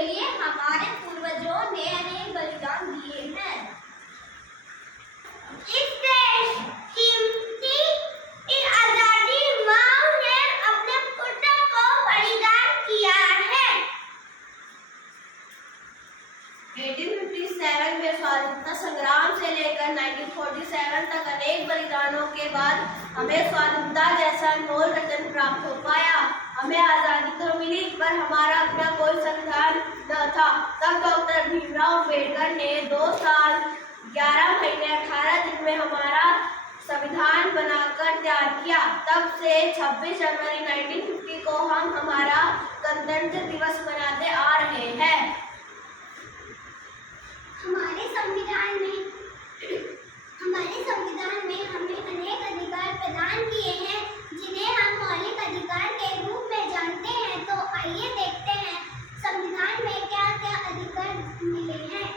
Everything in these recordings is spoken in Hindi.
के लिए हमारे पूर्वजों ने अनेक बलिदान दिए हैं। इस देश की आजादी मां ने अपने पुत्र को बलिदान किया है। 1857 में स्वाधीनता संग्राम से लेकर 1947 तक अनेक बलिदानों के बाद हमें स्वाधीनता जैसा अनमोल रत्न प्राप्त हो पाया। हमें आजादी तो मिली पर हमारा अपना कोई संविधान न था। तब डॉक्टर भीमराव अम्बेडकर ने 2 साल 11 महीने 18 दिन में हमारा संविधान बनाकर तैयार किया। तब से 26 जनवरी 1950 को हम हमारा गणतंत्र दिवस मनाते आ रहे हैं। हमारे संविधान में हमें अनेक अधिकार प्रदान किए हैं जिन्हें हम मौलिक अधिकार के रूप में जानते हैं। तो आइए देखते हैं संविधान में क्या क्या अधिकार मिले हैं।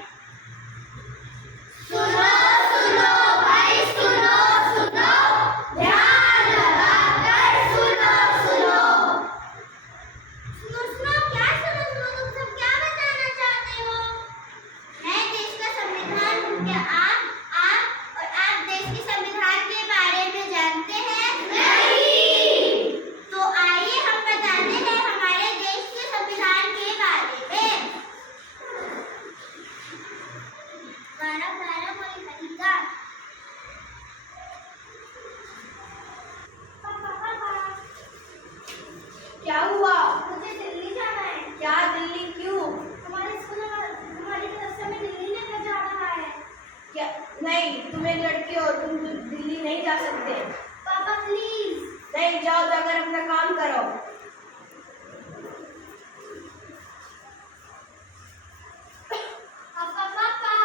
सुनो सुनो भाई सुनो सुनो, ध्यान लगाकर सुनो सुनो। सुनो सुनो क्या सुनो सुनो, तुम सब क्या बताना चाहते हो? मैं देश का संविधान हूँ। क्या आप देश के संविधान के बारे में जानते हैं? नहीं। तो आइए हम बताते हैं हमारे देश के संविधान के बारे में। हमारा मौलिक अधिकार। क्या हुआ? मुझे दिल्ली जाना है। क्या दिल्ली क्यों? हमारे तरफ से हमें दिल्ली लेकर जा रहा है। क्या नहीं, तुम एक लड़की हो, तुम दिल्ली नहीं जा सकते। पापा प्लीज। नहीं, जाओ जाकर अपना काम करो। पापा।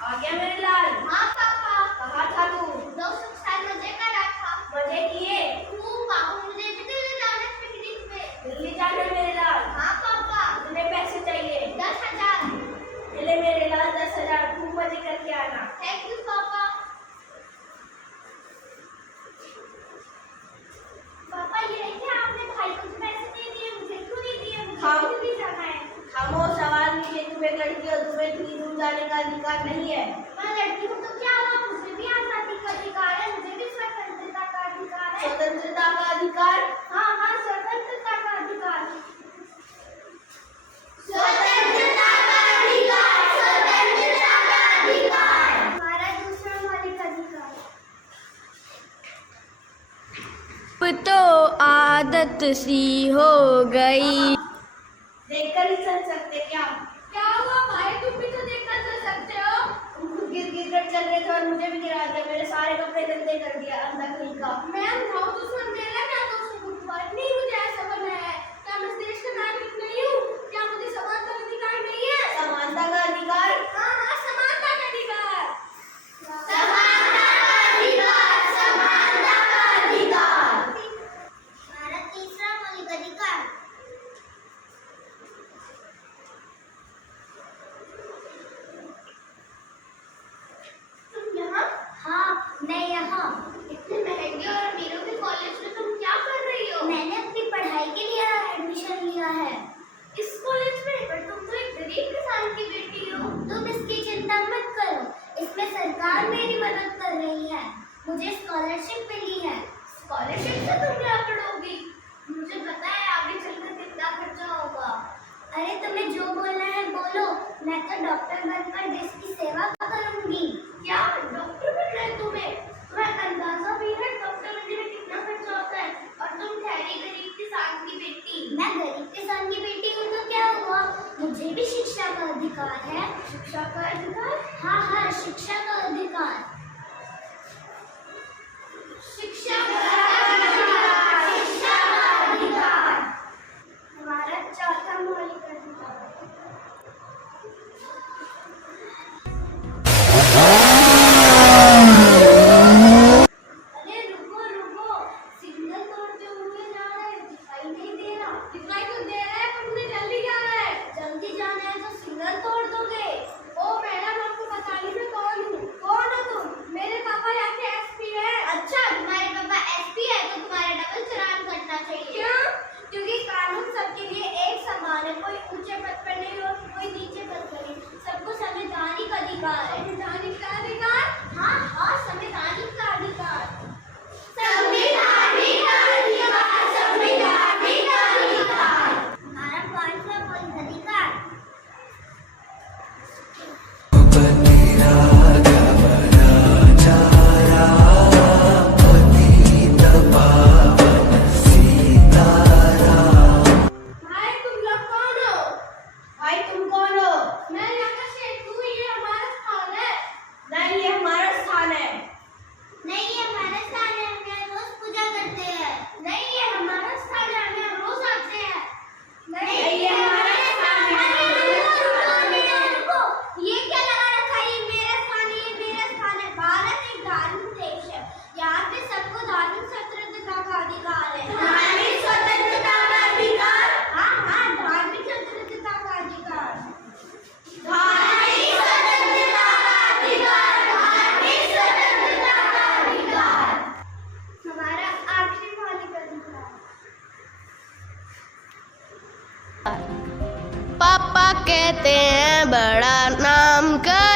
आ गया मेरे लाल। हाँ पापा। कहाँ था तू? 2 साल मजे करा था। मजे किए? खूब पापा, मुझे भी दिल्ली जाना है पिकनिक पे। दिल्ली जाना है मेरे लाल। हाँ पापा। तुम्हें पैसे चाहिए? 10,000। ले मेरे लाल 10,000, खूब मजे करके आना। थैंक यू पापा। पापा ये क्या आपने भाई को पैसे दे दिए, मुझे क्यों नहीं दिए? मुझे दिल्ली जाना है। खामोश, सवाल नीचे। तुम एक लड़की हो, तुम्हें इतनी दूर जाने का अधिकार नहीं है। मैं लड़की हूँ तो क्या हुआ, मुझे भी आजादी का अधिकार है, मुझे भी स्वतंत्रता का अधिकार है। स्वतंत्रता का अधिकार? हाँ, स्वतंत्रता का अधिकार। हमारा दूसरा मौलिक अधिकार। तो आदत सी हो गई। देखकर ही चल सकते क्या? क्या हुआ भाई, तुम भी तो देखकर चल सकते हो। तुम खुद गिर कर चल रहे थे और मुझे भी गिरा दिया। मेरे सारे कपड़े गंदे कर दिया अंधा कहीं का। मैं अंधा हूँ तो उसमें मेरा क्या दोष है? नहीं, मुझे ऐसा बनना है। क्या मैं इस देश का नागरिक नहीं हूँ? क्या मुझे समानता का अधिकार नहीं है? समानता का अधिकार? हाँ, समानता का अधिकार। समानता का अधिकार। हमारा तीसरा मौलिक अधिकार। तुम यहाँ? हाँ, मैं यहाँ। इतने महंगे और अमीरों के कॉलेज में तुम क्या कर रही हो? मैंने अपनी पढ़ाई के लिए एडमिशन लिया है। इस कॉलेज में? पर तुम तो एक गरीब किसान की बेटी हो। तुम इसकी चिंता मत करो, इसमें सरकार मेरी मदद कर रही है। मुझे स्कॉलरशिप मिली है। स्कॉलरशिप से तुम क्या पढ़ोगी? मुझे पता है आगे चलकर कितना खर्चा होगा। अरे तुम्हें जो बोलना है बोलो, मैं तो डॉक्टर बनकर देश की सेवा करूंगी। क्या डॉक्टर बनना है तुम्हें? तुम्हें अंदाजा भी है डॉक्टर बनने में कितना खर्चा होता है? और तुम ठहरी गरीब किसान की बेटी। मैं गरीब किसान की बेटी हूँ तो क्या हुआ, मुझे भी शिक्षा का अधिकार है। शिक्षा का अधिकार? हाँ, शिक्षा का अधिकार। शिक्षा का अधिकार। हमारा चौथा मौलिक अधिकार। अरे रुको, सिग्नल तोड़ते हुए जा रहे हैं, दिखाई नहीं दे रहा। दिखाई तो दे रहा है पर मुझे जल्दी जाना है। जल्दी जाना है तो सिग्नल तोड़ दोगे। ओ मैडम, आपको बताने में कौन हूँ? कौन हो तुम? पापा कहते हैं बड़ा नाम कर